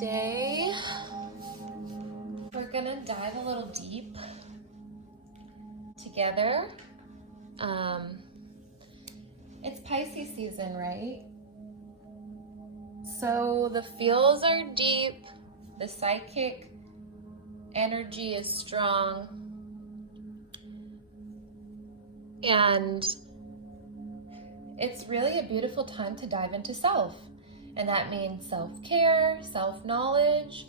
today we're gonna dive a little deep together. It's Pisces season, right? So the feels are deep, the psychic energy is strong, and it's really a beautiful time to dive into self. And that means self-care, self-knowledge,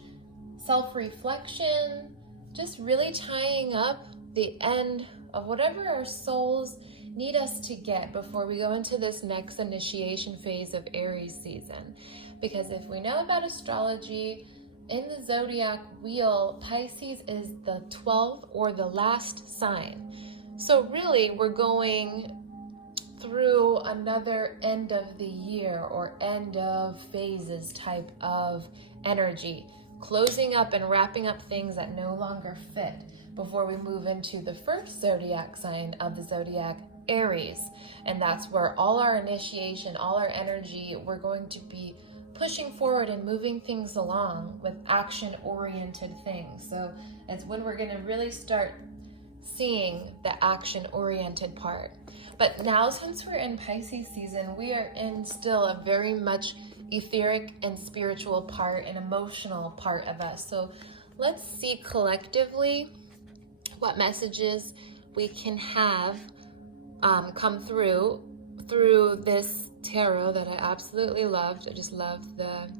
self-reflection, just really tying up the end of whatever our souls need us to get before we go into this next initiation phase of Aries season. Because if we know about astrology, in the zodiac wheel, Pisces is the 12th or the last sign. So really, we're going through another end of the year or end of phases type of energy, closing up and wrapping up things that no longer fit before we move into the first zodiac sign of the zodiac, Aries. And that's where all our initiation, all our energy, we're going to be pushing forward and moving things along with action-oriented things. So it's when we're going to really start seeing the action-oriented part. But now, since we're in Pisces season, we are in still a very much etheric and spiritual part, an emotional part of us. So let's see collectively what messages we can have come through this tarot that I absolutely loved. I just love the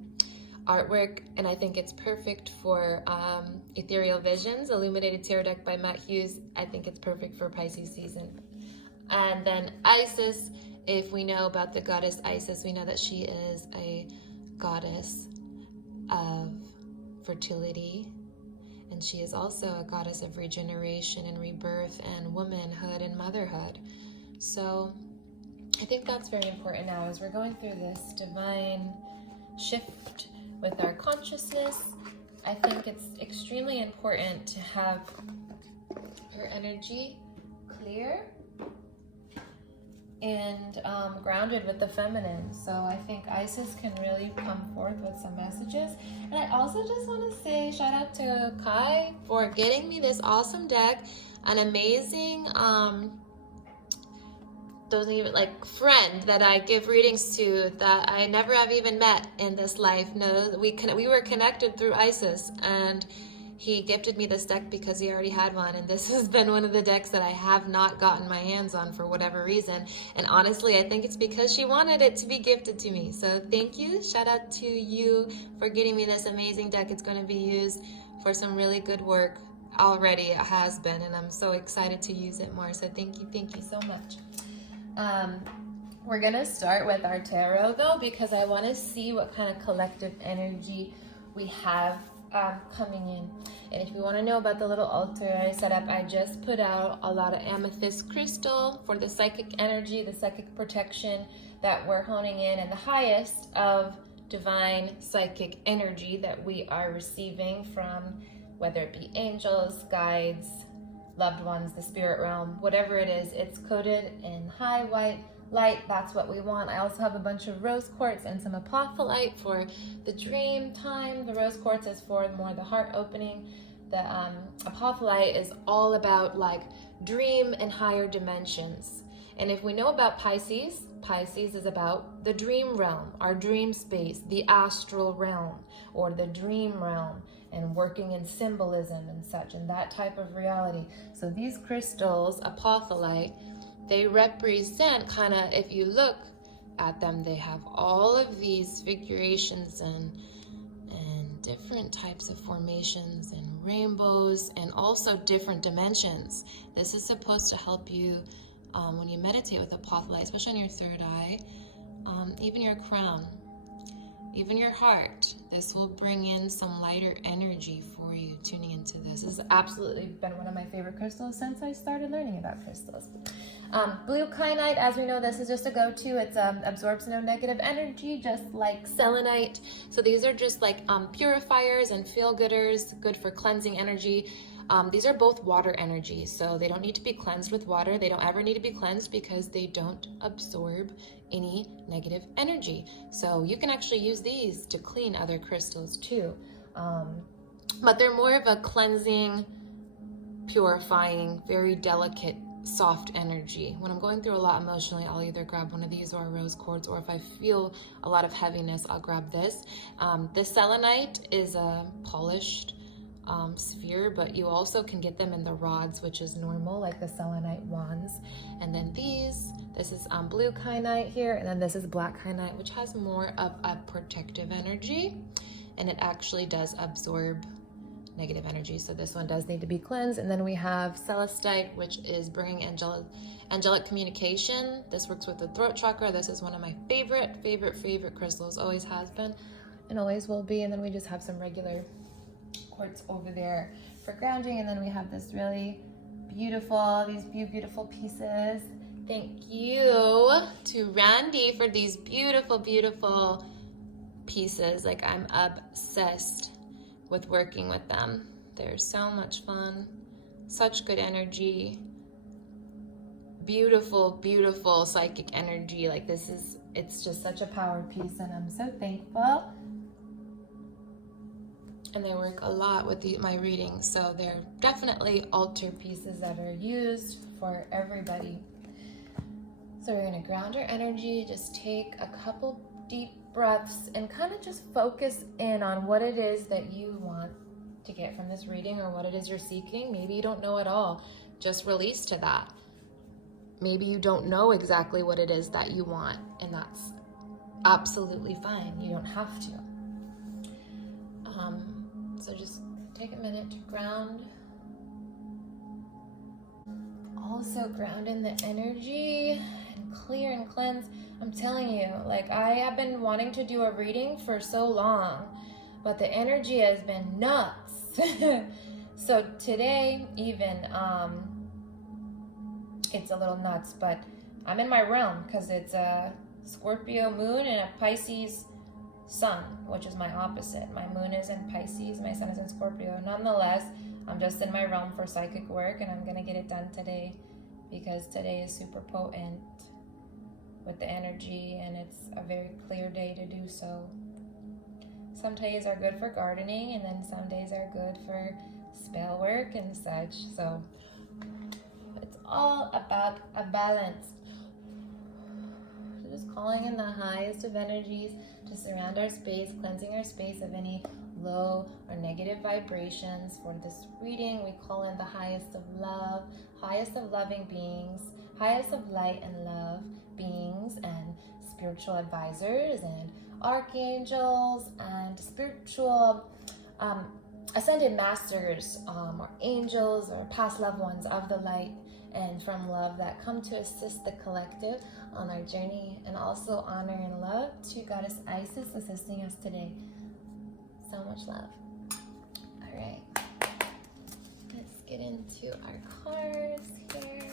artwork, and I think it's perfect for Ethereal Visions, Illuminated Tarot Deck by Matt Hughes. I think it's perfect for Pisces season. And then Isis, if we know about the goddess Isis, we know that she is a goddess of fertility, and she is also a goddess of regeneration and rebirth and womanhood and motherhood. So I think that's very important now as we're going through this divine shift with our consciousness. I think it's extremely important to have your energy clear and grounded with the feminine. So I think Isis can really come forth with some messages. And I also just want to say shout out to Kai for getting me this awesome deck, an amazing friend that I give readings to that I never have even met in this life. No, we were connected through Isis, and he gifted me this deck because he already had one, and this has been one of the decks that I have not gotten my hands on for whatever reason. And honestly, I think it's because she wanted it to be gifted to me. So thank you. Shout out to you for getting me this amazing deck. It's going to be used for some really good work already. It has been, and I'm so excited to use it more. So thank you so much. We're going to start with our tarot though, because I want to see what kind of collective energy we have coming in. And if you want to know about the little altar I set up, I just put out a lot of amethyst crystal for the psychic energy, the psychic protection that we're honing in, and the highest of divine psychic energy that we are receiving from, whether it be angels, guides, loved ones, the spirit realm, whatever it is, it's coded in high white light. That's what we want. I also have a bunch of rose quartz and some apophyllite for the dream time. The rose quartz is for more the heart opening. The apophyllite is all about like dream and higher dimensions. And if we know about Pisces, Pisces is about the dream realm, our dream space, the astral realm or the dream realm, and working in symbolism and such, and that type of reality. So these crystals, apophyllite, they represent kind of, if you look at them, they have all of these figurations and different types of formations and rainbows and also different dimensions. This is supposed to help you when you meditate with apophyllite, especially on your third eye, even your crown, even your heart. This will bring in some lighter energy for you tuning into this. This has absolutely been one of my favorite crystals since I started learning about crystals. Blue Kyanite, as we know, this is just a go-to. It absorbs no negative energy, just like selenite. So these are just like purifiers and feel-gooders, good for cleansing energy. These are both water energy, so they don't need to be cleansed with water. They don't ever need to be cleansed because they don't absorb any negative energy. So you can actually use these to clean other crystals too. But they're more of a cleansing, purifying, very delicate, soft energy. When I'm going through a lot emotionally, I'll either grab one of these or a rose quartz, or if I feel a lot of heaviness, I'll grab this. This selenite is a polished sphere, but you also can get them in the rods, which is normal, like the selenite wands. And then this is blue kyanite here, and then this is black kyanite, which has more of a protective energy, and it actually does absorb negative energy. So this one does need to be cleansed. And then we have celestite, which is bringing angelic communication. This works with the throat chakra. This is one of my favorite crystals, always has been and always will be. And then we just have some regular quartz over there for grounding. And then we have this really beautiful, these beautiful pieces. Thank you to Randy for these beautiful pieces. Like, I'm obsessed with working with them. They're so much fun, such good energy, beautiful psychic energy. Like, it's just such a power piece, and I'm so thankful. And they work a lot with my readings, so they're definitely altar pieces that are used for everybody. So we're gonna ground our energy, just take a couple deep breaths and kind of just focus in on what it is that you want to get from this reading, or what it is you're seeking. Maybe you don't know at all. Just release to that. Maybe you don't know exactly what it is that you want, and that's absolutely fine. You don't have to. So just take a minute to ground. Also ground in the energy and clear and cleanse. I'm telling you, like, I have been wanting to do a reading for so long, but the energy has been nuts. So today even, it's a little nuts, but I'm in my realm because it's a Scorpio moon and a Pisces sun, which is my opposite. My moon is in Pisces, my sun is in Scorpio. Nonetheless, I'm just in my realm for psychic work, and I'm gonna get it done today because today is super potent with the energy, and it's a very clear day to do so. Some days are good for gardening, and then some days are good for spell work and such. So it's all about a balance. So just calling in the highest of energies to surround our space, cleansing our space of any low or negative vibrations. For this reading, we call in the highest of love, highest of loving beings, highest of light and love beings, and spiritual advisors and archangels and spiritual ascended masters, or angels or past loved ones of the light and from love that come to assist the collective on our journey, and also honor and love to Goddess Isis assisting us today. So much love. All right, let's get into our cards here.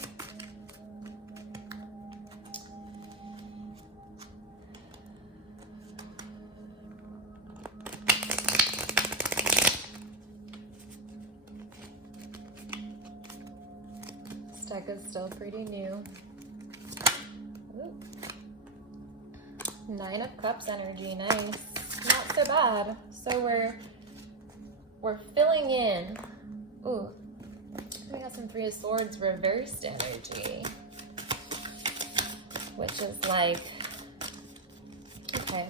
This deck is still pretty new. Ooh. 9 of Cups energy, nice. Not so bad. So we're filling in. Ooh, we got some 3 of Swords reversed energy, which is like, okay.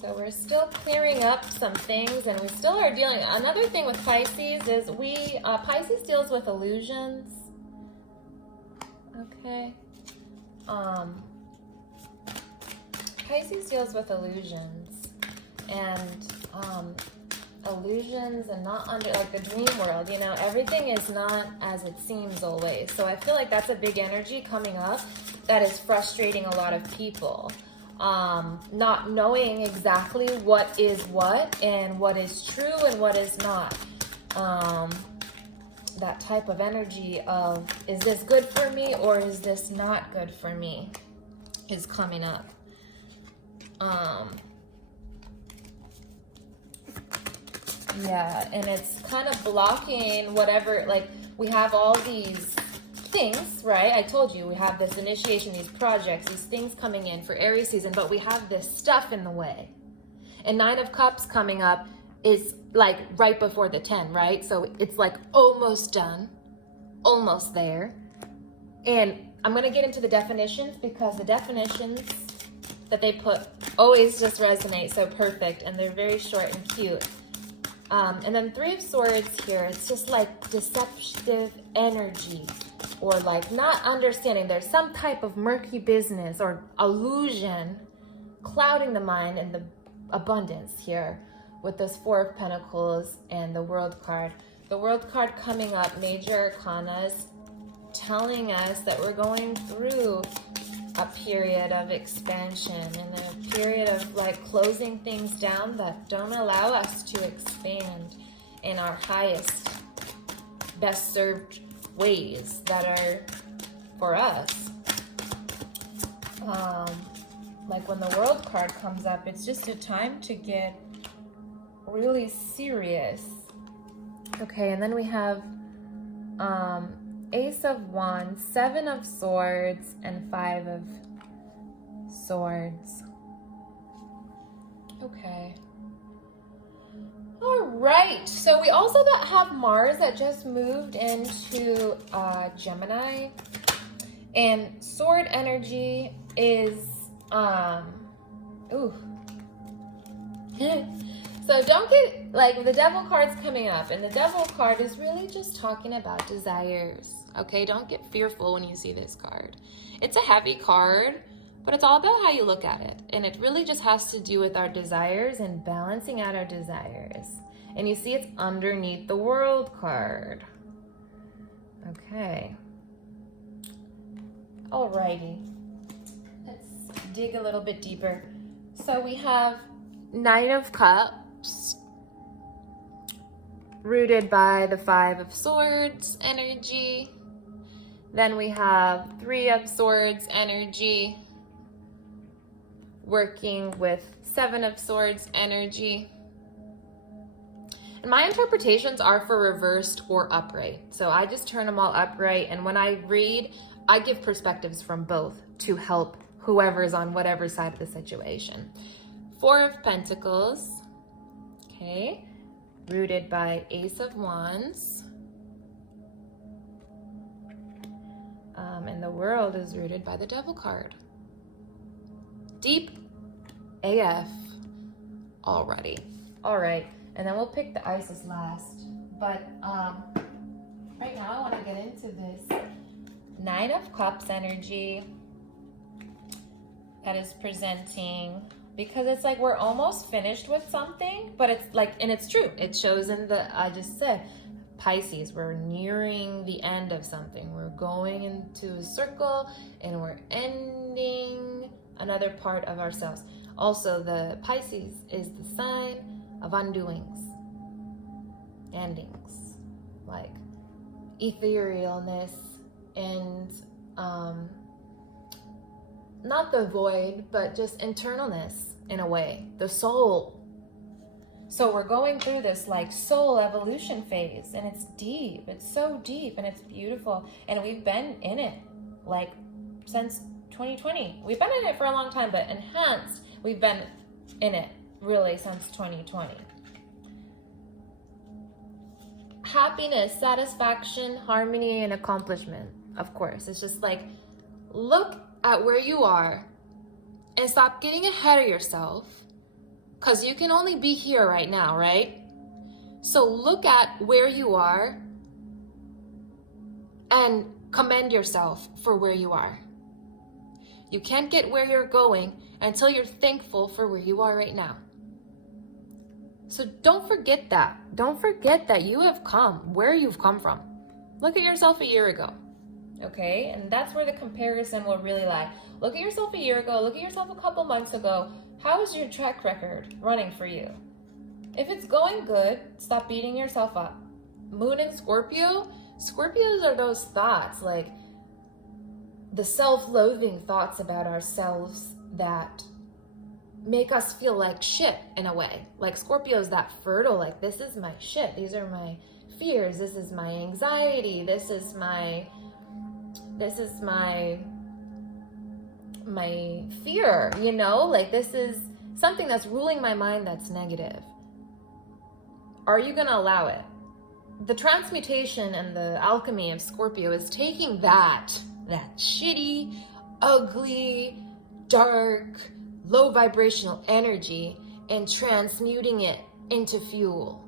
So we're still clearing up some things, and we still are dealing. Another thing with Pisces is Pisces deals with illusions. Okay. Pisces deals with illusions, and illusions, and not under, like, the dream world, you know, everything is not as it seems always. So I feel like that's a big energy coming up that is frustrating a lot of people. Not knowing exactly what is what and what is true and what is not. That type of energy of, is this good for me or is this not good for me, is coming Yeah, and it's kind of blocking whatever, like, we have all these things, right? I told you, we have this initiation, these projects, these things coming in for Aries season, but we have this stuff in the way. And 9 of Cups coming up is like right before the 10, right? So it's like almost done, almost there. And I'm going to get into the definitions because the definitions that they put always just resonate so perfect, and they're very short and cute. And then 3 of Swords here, it's just like deceptive energy, or like not understanding. There's some type of murky business or illusion clouding the mind and the abundance here with this 4 of Pentacles and the World card. The World card coming up, major arcanas, telling us that we're going through a period of expansion and a period of like closing things down that don't allow us to expand in our highest, best served ways that are for us. Like when the World card comes up, it's just a time to get really serious. Okay, and then we have Ace of Wands, 7 of Swords, and 5 of Swords. Okay. All right. So we also have Mars that just moved into Gemini. And sword energy is, ooh. So don't get, like, the Devil card's coming up, and the Devil card is really just talking about desires, okay? Don't get fearful when you see this card. It's a heavy card, but it's all about how you look at it, and it really just has to do with our desires and balancing out our desires. And you see it's underneath the World card. Okay. Alrighty. Let's dig a little bit deeper. So we have 9 of Cups, rooted by the 5 of Swords energy. Then we have 3 of Swords energy, working with 7 of Swords energy. And my interpretations are for reversed or upright. So I just turn them all upright. And when I read, I give perspectives from both to help whoever is on whatever side of the situation. 4 of Pentacles, okay, rooted by Ace of Wands. And the World is rooted by the Devil card. Deep AF already. All right, and then we'll pick the Isis last. But right now I want to get into this 9 of Cups energy that is presenting, because it's like we're almost finished with something, but it's like, and it's true, it shows in the, I just said, Pisces, we're nearing the end of something. We're going into a circle and we're ending another part of ourselves. Also, the Pisces is the sign of undoings, endings, like etherealness and not the void, but just internalness in a way, the soul. So we're going through this like soul evolution phase, and it's deep. It's so deep and it's beautiful. And we've been in it like since 2020. We've been in it for a long time, but enhanced, we've been in it really since 2020. Happiness, satisfaction, harmony, and accomplishment, of course. It's just like, look at where you are and stop getting ahead of yourself, because you can only be here right now, right? So look at where you are and commend yourself for where you are. You can't get where you're going until you're thankful for where you are right now. So don't forget that. Don't forget that you have come where you've come from. Look at yourself a year ago. Okay, and that's where the comparison will really lie. Look at yourself a year ago, look at yourself a couple months ago. How is your track record running for you? If it's going good, stop beating yourself up. Moon and Scorpio, Scorpios are those thoughts, like the self-loathing thoughts about ourselves that make us feel like shit in a way. Like Scorpio is that fertile, like this is my shit. These are my fears. This is my anxiety. This is my fear, you know, like this is something that's ruling my mind that's negative. Are you going to allow it? The transmutation and the alchemy of Scorpio is taking that shitty, ugly, dark, low vibrational energy and transmuting it into fuel.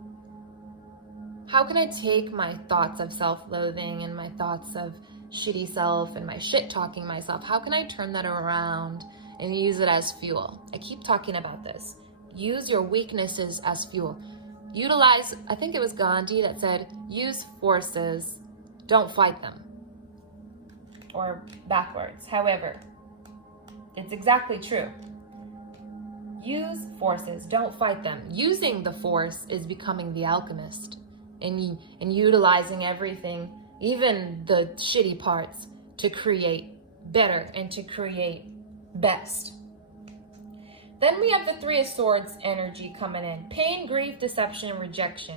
How can I take my thoughts of self-loathing and my thoughts of shitty self and my shit-talking myself, how can I turn that around and use it as fuel? I keep talking about this. Use your weaknesses as fuel. Utilize, I think it was Gandhi that said, use forces, don't fight them. Or backwards, however. It's exactly true. Use forces, don't fight them. Using the force is becoming the alchemist and utilizing everything, even the shitty parts, to create better and to create best. Then we have the Three of Swords energy coming in. Pain, grief, deception, and rejection.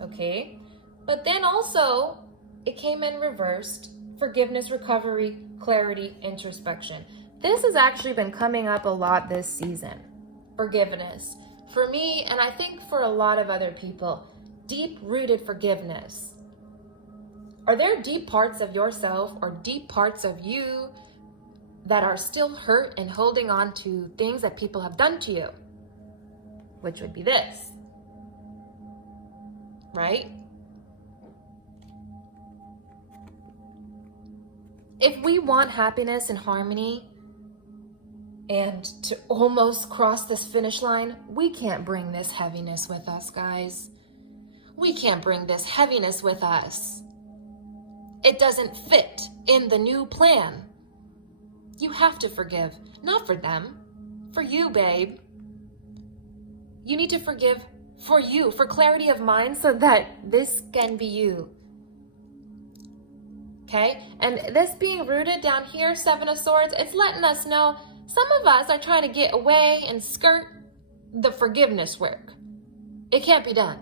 Okay? But then also, it came in reversed. Forgiveness, recovery, clarity, introspection. This has actually been coming up a lot this season. Forgiveness. For me, and I think for a lot of other people, deep-rooted forgiveness. Are there deep parts of yourself or deep parts of you that are still hurt and holding on to things that people have done to you? Which would be this. Right? If we want happiness and harmony and to almost cross this finish line, we can't bring this heaviness with us, guys. We can't bring this heaviness with us. It doesn't fit in the new plan. You have to forgive, not for them, for you, babe. You need to forgive for you, for clarity of mind, so that this can be you. Okay? And this being rooted down here, Seven of Swords, it's letting us know some of us are trying to get away and skirt the forgiveness work. It can't be done.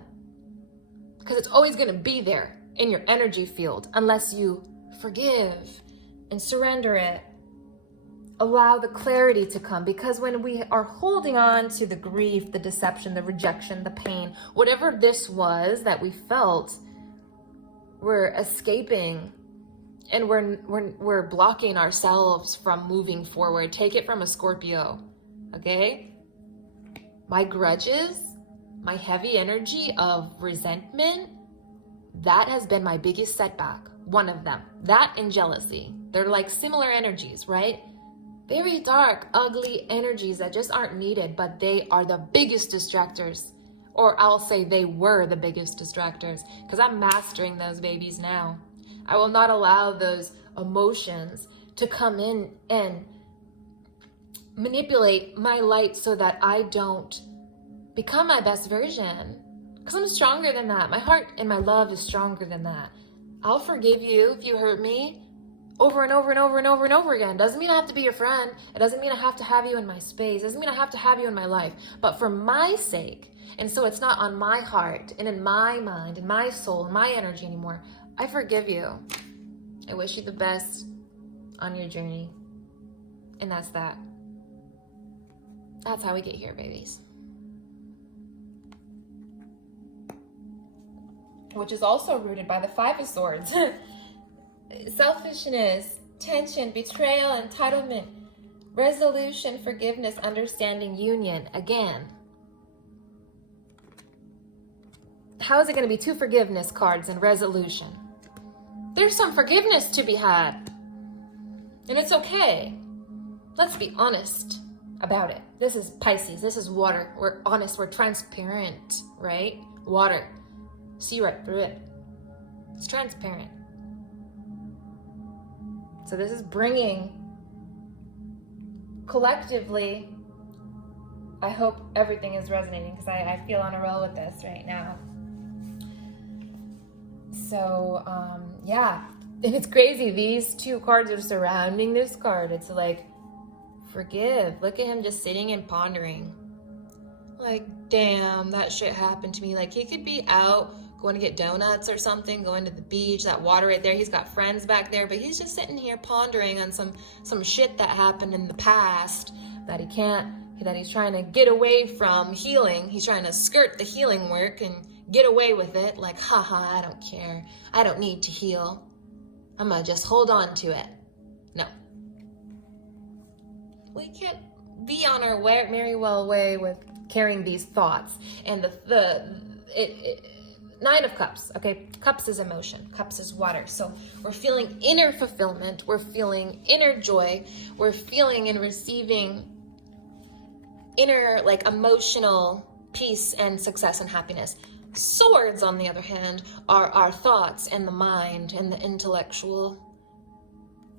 Because it's always going to be there in your energy field unless you forgive and surrender it. Allow the clarity to come, because when we are holding on to the grief, the deception, the rejection, the pain, whatever this was that we felt, we're escaping and we're blocking ourselves from moving forward. Take it from a Scorpio, okay? My grudges, my heavy energy of resentment, that has been my biggest setback. One of them. That and jealousy. They're like similar energies, right? Very dark, ugly energies that just aren't needed, but they are the biggest distractors. Or I'll say they were the biggest distractors, because I'm mastering those babies now. I will not allow those emotions to come in and manipulate my light so that I don't become my best version. Because I'm stronger than that. My heart and my love is stronger than that. I'll forgive you if you hurt me over and over and over and over and over again. Doesn't mean I have to be your friend. It doesn't mean I have to have you in my space. It doesn't mean I have to have you in my life. But for my sake, and so it's not on my heart and in my mind and my soul and my energy anymore, I forgive you. I wish you the best on your journey. And that's that. That's how we get here, babies. Which is also rooted by the Five of Swords. Selfishness, tension, betrayal, entitlement, resolution, forgiveness, understanding, union. Again, how is it going to be two forgiveness cards and resolution? There's some forgiveness to be had. And it's okay. Let's be honest about it. This is Pisces. This is water. We're honest. We're transparent, right? Water. See right through it. It's transparent. So this is bringing collectively, I hope everything is resonating, because I feel on a roll with this right now. So, yeah. And it's crazy. These two cards are surrounding this card. It's like, forgive. Look at him just sitting and pondering. Like, damn, that shit happened to me. Like, he could be out going to get donuts or something, going to the beach, that water right there. He's got friends back there, but he's just sitting here pondering on some shit that happened in the past that he's trying to get away from healing. He's trying to skirt the healing work and get away with it. Like, haha, I don't care. I don't need to heal. I'm gonna just hold on to it. No. We can't be on our merry well way with carrying these thoughts. And the Nine of Cups, okay? Cups is emotion. Cups is water. So we're feeling inner fulfillment. We're feeling inner joy. We're feeling and receiving inner, like, emotional peace and success and happiness. Swords, on the other hand, are our thoughts and the mind and the intellectual.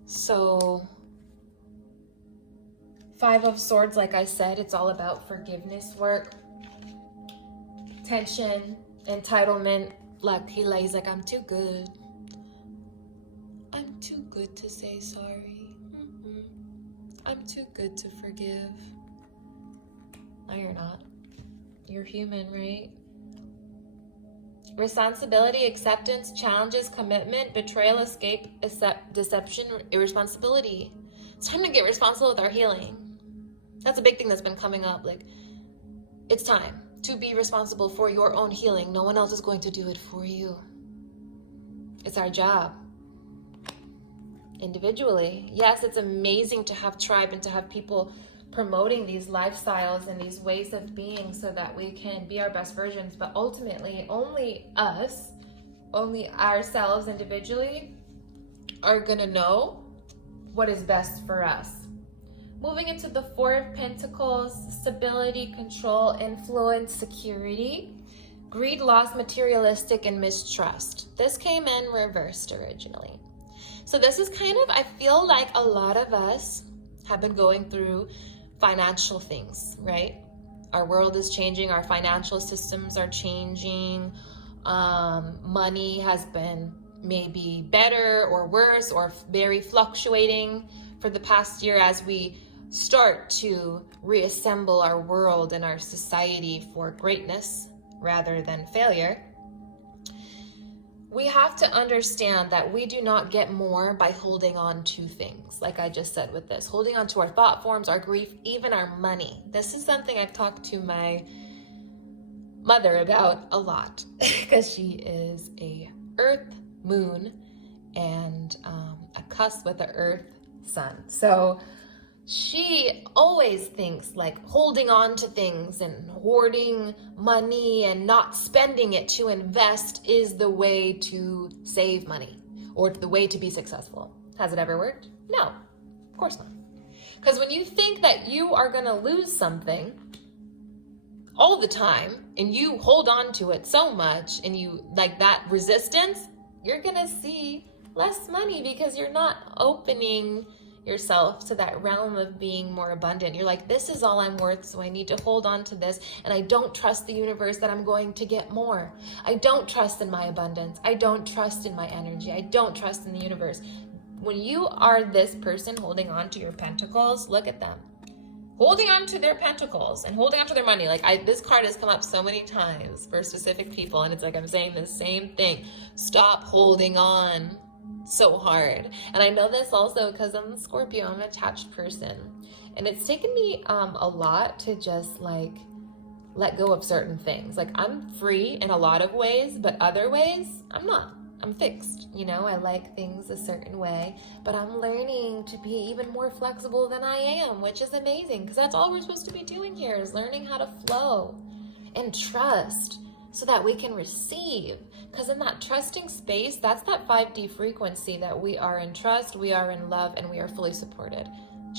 So Five of Swords, like I said, it's all about forgiveness work, tension, entitlement. Like, he's like, I'm too good. I'm too good to say sorry. I'm too good to forgive. No, you're not. You're human, right? Responsibility, acceptance, challenges, commitment, betrayal, escape, deception, irresponsibility. It's time to get responsible with our healing. That's a big thing that's been coming up. Like, it's time to be responsible for your own healing. No one else is going to do it for you. It's our job. Individually. Yes, it's amazing to have tribe and to have people promoting these lifestyles and these ways of being so that we can be our best versions. But ultimately, only ourselves individually are going to know what is best for us. Moving into the Four of Pentacles, stability, control, influence, security, greed, loss, materialistic, and mistrust. This came in reversed originally. So this is kind of, I feel like a lot of us have been going through financial things, right? Our world is changing. Our financial systems are changing. Money has been maybe better or worse or very fluctuating for the past year as we start to reassemble our world and our society for greatness rather than failure. We have to understand that we do not get more by holding on to things. Like I just said with this, holding on to our thought forms, our grief, even our money. This is something I've talked to my mother about a lot because she is a earth moon and a cusp with the earth sun. So she always thinks like holding on to things and hoarding money and not spending it to invest is the way to save money or the way to be successful. Has it ever worked? No, of course not. Because when you think that you are going to lose something all the time and you hold on to it so much and you like that resistance, you're going to see less money because you're not opening yourself to that realm of being more abundant. You're like, this is all I'm worth, so I need to hold on to this, and I don't trust the universe that I'm going to get more. I don't trust in my abundance. I don't trust in my energy. I don't trust in the universe. When you are this person holding on to your pentacles, look at them. Holding on to their pentacles and holding on to their money. Like this card has come up so many times for specific people, and it's like I'm saying the same thing. Stop holding on so hard. And I know this also because I'm a Scorpio. I'm an attached person, and it's taken me a lot to just like let go of certain things. Like I'm free in a lot of ways, but other ways I'm not. I'm fixed, you know. I like things a certain way, but I'm learning to be even more flexible than I am, which is amazing because that's all we're supposed to be doing here is learning how to flow and trust so that we can receive. Because in that trusting space, that's that 5D frequency that we are in trust, we are in love, and we are fully supported.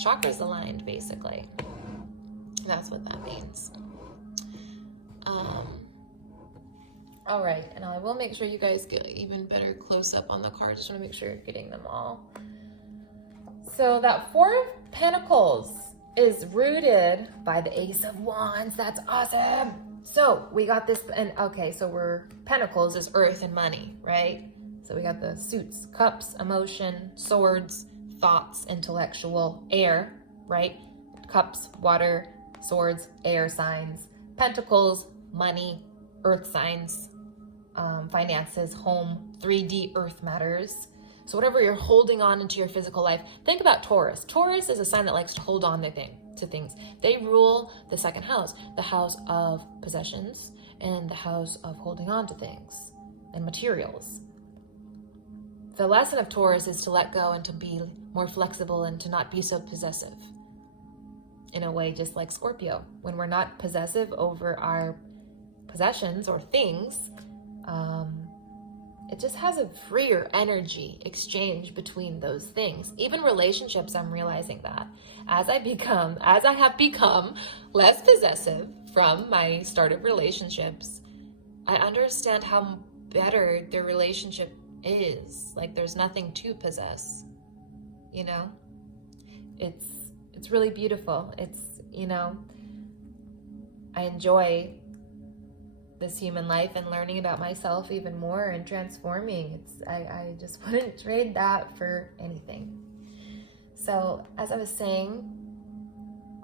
Chakras aligned, basically. That's what that means. All right, and I will make sure you guys get even better close up on the cards. Just want to make sure you're getting them all. So that Four of Pentacles is rooted by the Ace of Wands. That's awesome. So we got this, and okay, so we're Pentacles is earth and money, right? So we got the suits, cups, emotion, swords, thoughts, intellectual, air, right? Cups, water, swords, air signs, Pentacles, money, earth signs, finances, home, 3D earth matters. So whatever you're holding on into your physical life, think about Taurus. Taurus is a sign that likes to hold on to things. They rule the second house, the house of possessions and the house of holding on to things and materials. The lesson of Taurus is to let go and to be more flexible and to not be so possessive. In a way, just like Scorpio. When we're not possessive over our possessions or things, it just has a freer energy exchange between those things. Even relationships, I'm realizing that. As I have become less possessive from my started relationships, I understand how better the relationship is. Like, there's nothing to possess, you know? It's really beautiful. It's, you know, I enjoy this human life and learning about myself even more and transforming. I just wouldn't trade that for anything. So as I was saying,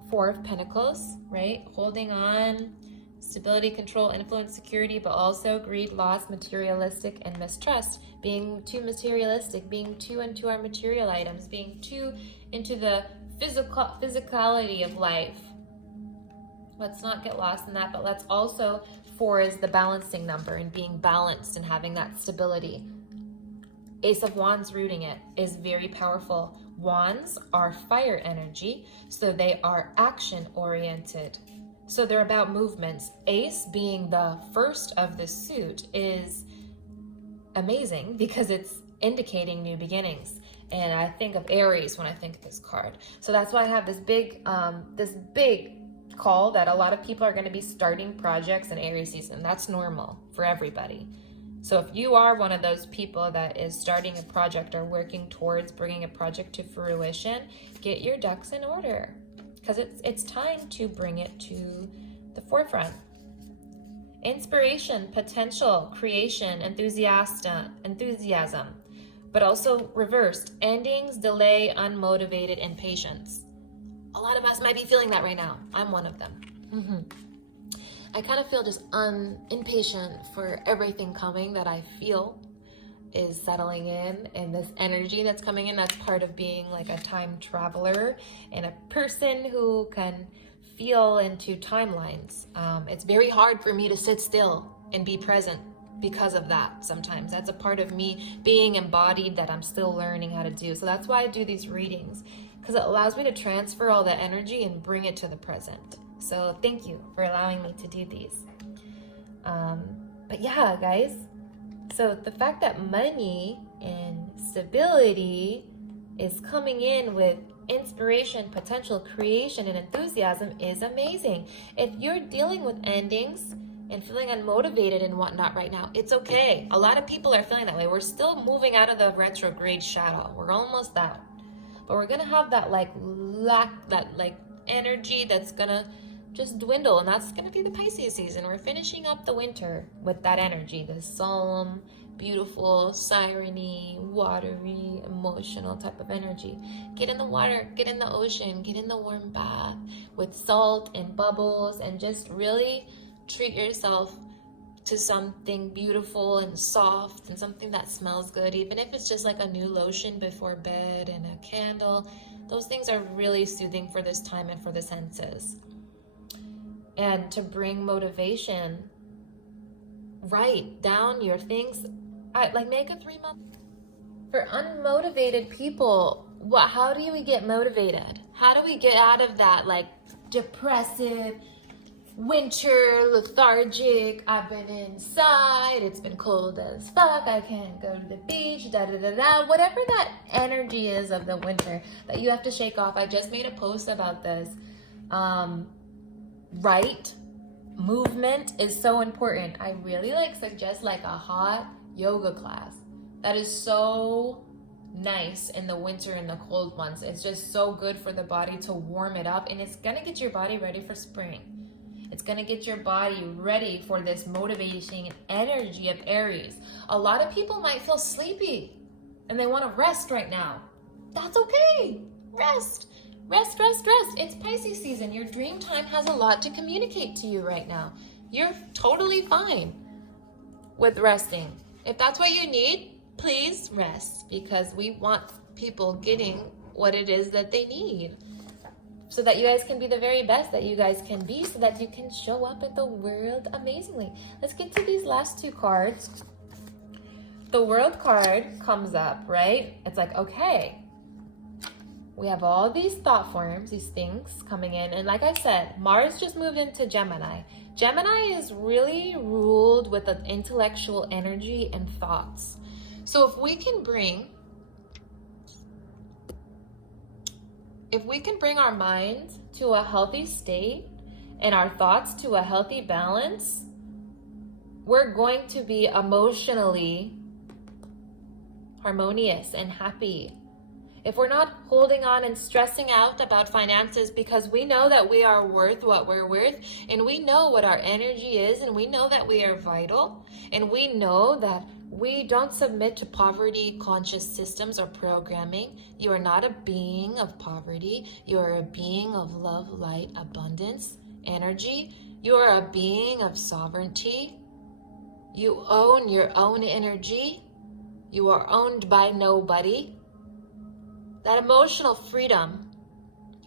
4 of Pentacles, right? Holding on, stability, control, influence, security, but also greed, loss, materialistic, and mistrust. Being too materialistic, being too into our material items, being too into the physicality of life. Let's not get lost in that, but let's also, 4 is the balancing number and being balanced and having that stability. Ace of Wands rooting it is very powerful. Wands are fire energy, so they are action oriented. So they're about movements. Ace being the first of the suit is amazing because it's indicating new beginnings. And I think of Aries when I think of this card. So that's why I have this big call that a lot of people are going to be starting projects in Aries season. That's normal for everybody. So if you are one of those people that is starting a project or working towards bringing a project to fruition, get your ducks in order because it's time to bring it to the forefront. Inspiration, potential, creation, enthusiasm, but also reversed, endings, delay, unmotivated, impatience. A lot of us might be feeling that right now. I'm one of them. I kind of feel just impatient for everything coming that I feel is settling in, and this energy that's coming in, that's part of being like a time traveler and a person who can feel into timelines. It's very hard for me to sit still and be present because of that sometimes. That's a part of me being embodied that I'm still learning how to do. So that's why I do these readings, because it allows me to transfer all that energy and bring it to the present. So thank you for allowing me to do these. But yeah, guys, so the fact that money and stability is coming in with inspiration, potential, creation, and enthusiasm is amazing. If you're dealing with endings and feeling unmotivated and whatnot right now, it's okay. A lot of people are feeling that way. We're still moving out of the retrograde shadow. We're almost out. But we're gonna have that energy that's gonna just dwindle, and that's gonna be the Pisces season. We're finishing up the winter with that energy, this solemn, beautiful, siren-y, watery, emotional type of energy. Get in the water, get in the ocean, get in the warm bath with salt and bubbles, and just really treat yourself to something beautiful and soft and something that smells good, even if it's just like a new lotion before bed and a candle. Those things are really soothing for this time and for the senses. And to bring motivation, write down your things. Make a 3-month. For unmotivated people, how do we get motivated? How do we get out of that depressive, winter, lethargic, I've been inside, it's been cold as fuck, I can't go to the beach, whatever that energy is of the winter that you have to shake off. I just made a post about this. Right? Movement is so important. I really suggest a hot yoga class. That is so nice in the winter and the cold months. It's just so good for the body to warm it up, and it's gonna get your body ready for spring. It's gonna get your body ready for this motivating energy of Aries. A lot of people might feel sleepy and they wanna rest right now. That's okay. Rest. Rest, rest, rest. It's Pisces season. Your dream time has a lot to communicate to you right now. You're totally fine with resting. If that's what you need, please rest, because we want people getting what it is that they need, so that you guys can be the very best that you guys can be, so that you can show up in the world amazingly. Let's get to these last two cards. The World card comes up, right? It's like, okay, we have all these thought forms, these things coming in. And like I said, Mars just moved into Gemini. Gemini is really ruled with an intellectual energy and thoughts. So if we can bring our mind to a healthy state and our thoughts to a healthy balance, we're going to be emotionally harmonious and happy. If we're not holding on and stressing out about finances, because we know that we are worth what we're worth, and we know what our energy is, and we know that we are vital, and we know that we don't submit to poverty conscious systems or programming. You are not a being of poverty. You are a being of love, light, abundance, energy. You are a being of sovereignty. You own your own energy. You are owned by nobody. That emotional freedom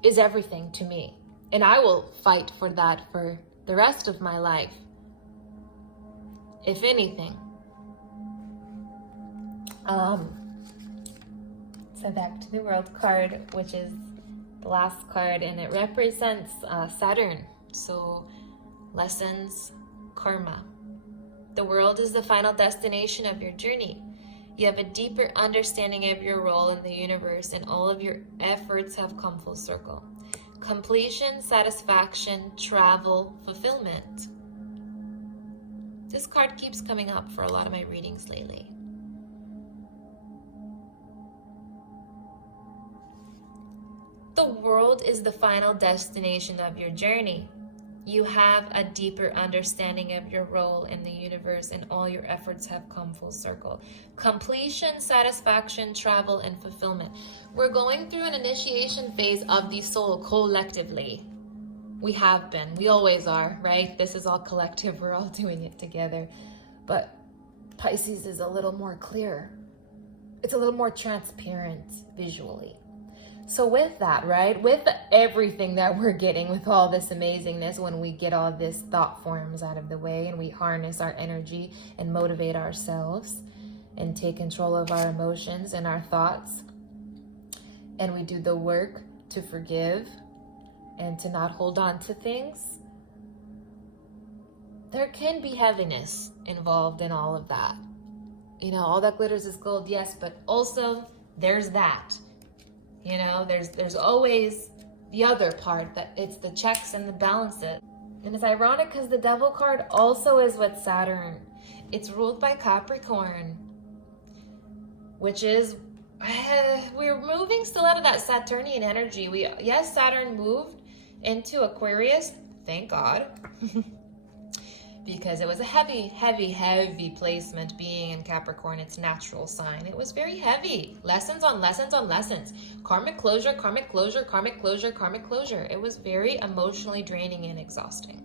is everything to me. And I will fight for that for the rest of my life, if anything. So back to the World card, which is the last card, and it represents Saturn. So lessons, karma. The world is the final destination of your journey. You have a deeper understanding of your role in the universe, and all of your efforts have come full circle. Completion, satisfaction, travel, fulfillment. This card keeps coming up for a lot of my readings lately. The world is the final destination of your journey. You have a deeper understanding of your role in the universe, and all your efforts have come full circle. Completion, satisfaction, travel, and fulfillment. We're going through an initiation phase of the soul collectively. We have been. We always are, right? This is all collective. We're all doing it together. But Pisces is a little more clear. It's a little more transparent visually. So with that, right, with everything that we're getting, with all this amazingness, when we get all this thought forms out of the way and we harness our energy and motivate ourselves and take control of our emotions and our thoughts, and we do the work to forgive and to not hold on to things, there can be heaviness involved in all of that. You know, all that glitters is gold, yes, but also there's that. You know, there's always the other part, that it's the checks and the balances. And it's ironic because the Devil card also is with Saturn. It's ruled by Capricorn, which is, we're moving still out of that Saturnian energy. Yes, Saturn moved into Aquarius, thank God. Because it was a heavy, heavy, heavy placement being in Capricorn, its natural sign. It was very heavy. Lessons on lessons on lessons. Karmic closure, karmic closure, karmic closure, karmic closure. It was very emotionally draining and exhausting.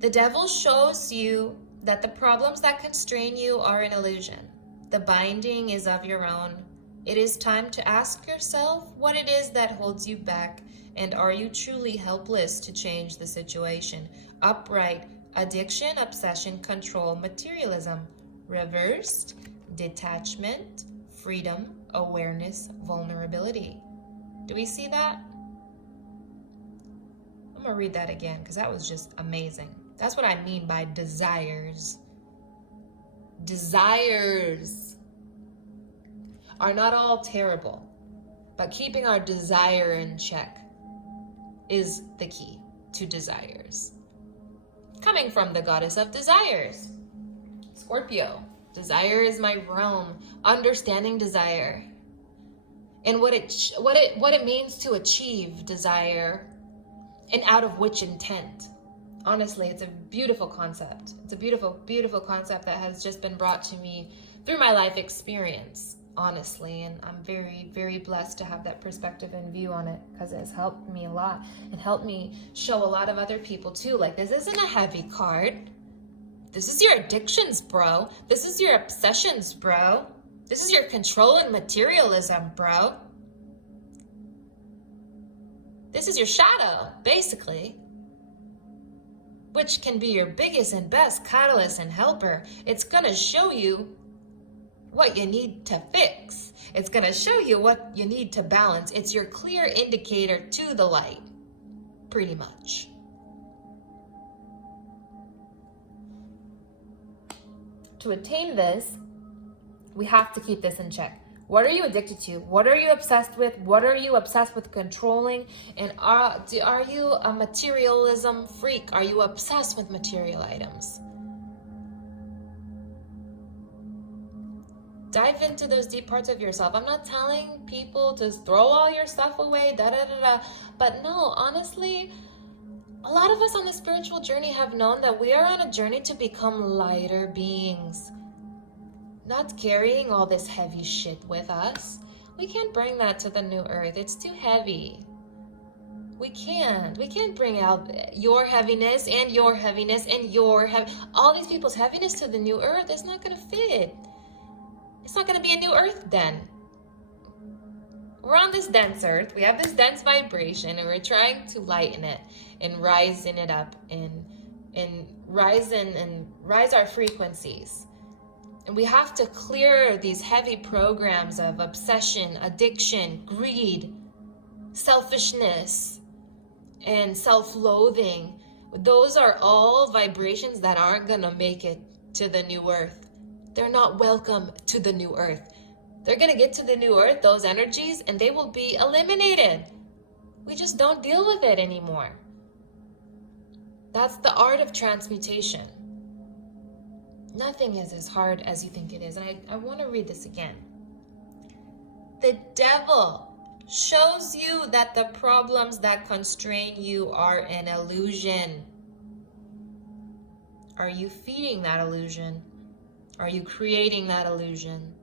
The Devil shows you that the problems that constrain you are an illusion. The binding is of your own. It is time to ask yourself what it is that holds you back, and are you truly helpless to change the situation? Upright, addiction, obsession, control, materialism. Reversed, detachment, freedom, awareness, vulnerability. Do we see that? I'm gonna read that again because that was just amazing. That's what I mean by desires. Desires are not all terrible, but keeping our desire in check is the key to desires. Coming from the goddess of desires, Scorpio. Desire is my realm. Understanding desire and what it means to achieve desire, and out of which intent. Honestly, it's a beautiful concept. It's a beautiful, beautiful concept that has just been brought to me through my life experience. honestly, and I'm very, very blessed to have that perspective and view on it, because it has helped me a lot. It helped me show a lot of other people too, like, this isn't a heavy card. This is your addictions, bro. This is your obsessions, bro. This is your control and materialism, bro. This is your shadow, basically, which can be your biggest and best catalyst and helper. It's gonna show you what you need to fix. It's gonna show you what you need to balance. It's your clear indicator to the light, pretty much. To attain this, we have to keep this in check. What are you addicted to? What are you obsessed with? What are you obsessed with controlling? And are you a materialism freak? Are you obsessed with material items? Dive into those deep parts of yourself. I'm not telling people to throw all your stuff away, but no, honestly, a lot of us on the spiritual journey have known that we are on a journey to become lighter beings. Not carrying all this heavy shit with us. We can't bring that to the new earth. It's too heavy. We can't bring out your heaviness and your heaviness and all these people's heaviness to the new earth. It's not gonna fit. It's not gonna be a new earth then. We're on this dense earth. We have this dense vibration, and we're trying to lighten it and rising it up and rise our frequencies. And we have to clear these heavy programs of obsession, addiction, greed, selfishness, and self-loathing. Those are all vibrations that aren't gonna make it to the new earth. They're not welcome to the new earth. They're gonna get to the new earth, those energies, and they will be eliminated. We just don't deal with it anymore. That's the art of transmutation. Nothing is as hard as you think it is. And I want to read this again. The devil shows you that the problems that constrain you are an illusion. Are you feeding that illusion? Are you creating that illusion?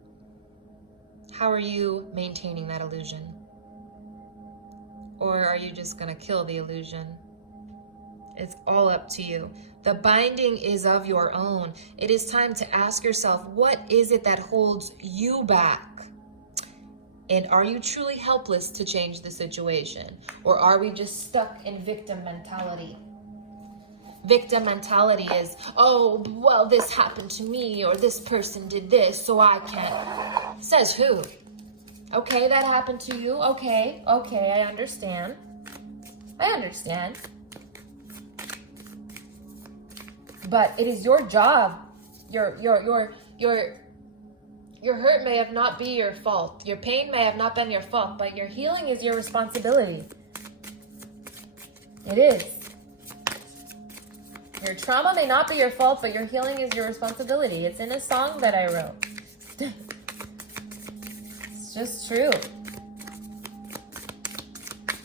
How are you maintaining that illusion? Or are you just going to kill the illusion? It's all up to you. The binding is of your own. It is time to ask yourself, what is it that holds you back? And are you truly helpless to change the situation? Or are we just stuck in victim mentality? Victim mentality is, oh, well, this happened to me, or this person did this, so I can't. Says who? Okay, that happened to you. Okay, I understand. But it is your job. Your hurt may have not be your fault. Your pain may have not been your fault, but your healing is your responsibility. It is. Your trauma may not be your fault, but your healing is your responsibility. It's in a song that I wrote. It's just true.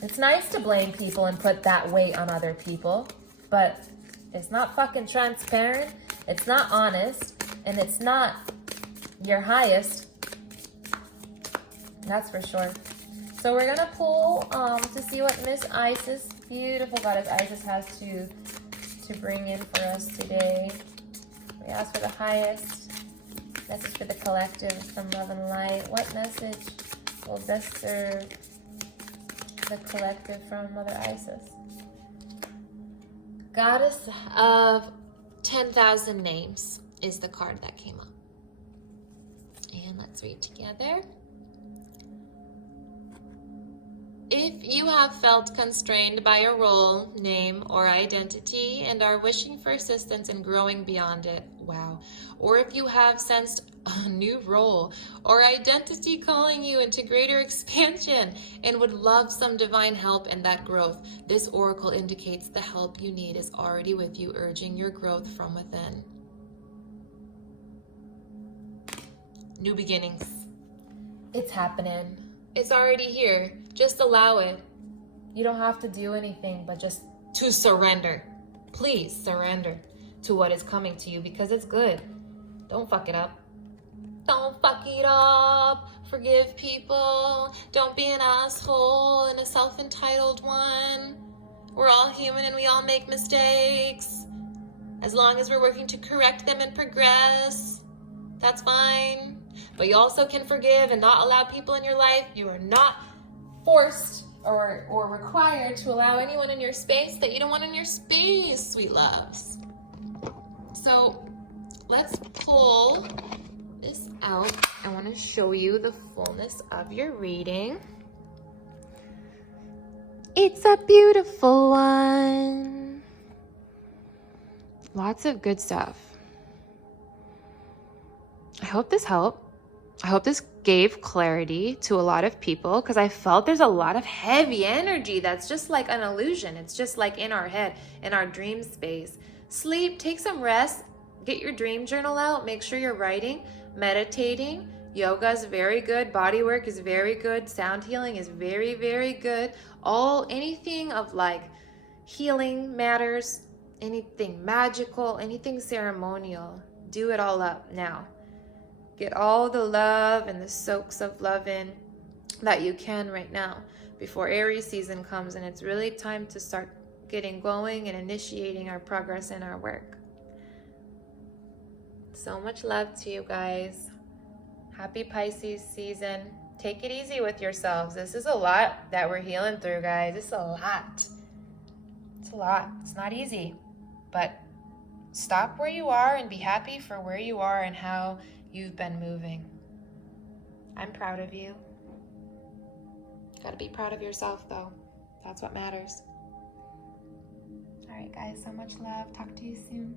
It's nice to blame people and put that weight on other people, but it's not fucking transparent, it's not honest, and it's not your highest. That's for sure. So we're gonna pull to see what Miss Isis, beautiful goddess Isis, has to bring in for us today. We ask for the highest message for the collective from love and light. What message will best serve the collective from Mother Isis? Goddess of 10,000 names is the card that came up. And let's read together. If you have felt constrained by a role, name, or identity and are wishing for assistance in growing beyond it, wow. Or if you have sensed a new role or identity calling you into greater expansion and would love some divine help in that growth, this oracle indicates the help you need is already with you, urging your growth from within. New beginnings. It's happening. It's already here. Just allow it. You don't have to do anything but just to surrender. Please surrender to what is coming to you because it's good. Don't fuck it up. Don't fuck it up. Forgive people. Don't be an asshole and a self-entitled one. We're all human and we all make mistakes. As long as we're working to correct them and progress, that's fine. But you also can forgive and not allow people in your life. You are not forced or required to allow anyone in your space that you don't want in your space, sweet loves. So let's pull this out. I want to show you the fullness of your reading. It's a beautiful one. Lots of good stuff. I hope this helped. I hope this gave clarity to a lot of people, because I felt there's a lot of heavy energy that's just like an illusion. It's just like in our head, in our dream space. Sleep, take some rest, get your dream journal out, make sure you're writing, meditating. Yoga is very good, body work is very good, sound healing is very, very good. Anything of like healing matters, anything magical, anything ceremonial, do it all up now. Get all the love and the soaks of love in that you can right now before Aries season comes, and it's really time to start getting going and initiating our progress in our work. So much love to you guys. Happy Pisces season. Take it easy with yourselves. This is a lot that we're healing through, guys. It's a lot. It's a lot. It's not easy. But stop where you are and be happy for where you are and how you've been moving. I'm proud of you. Gotta be proud of yourself, though. That's what matters. All right, guys. So much love. Talk to you soon.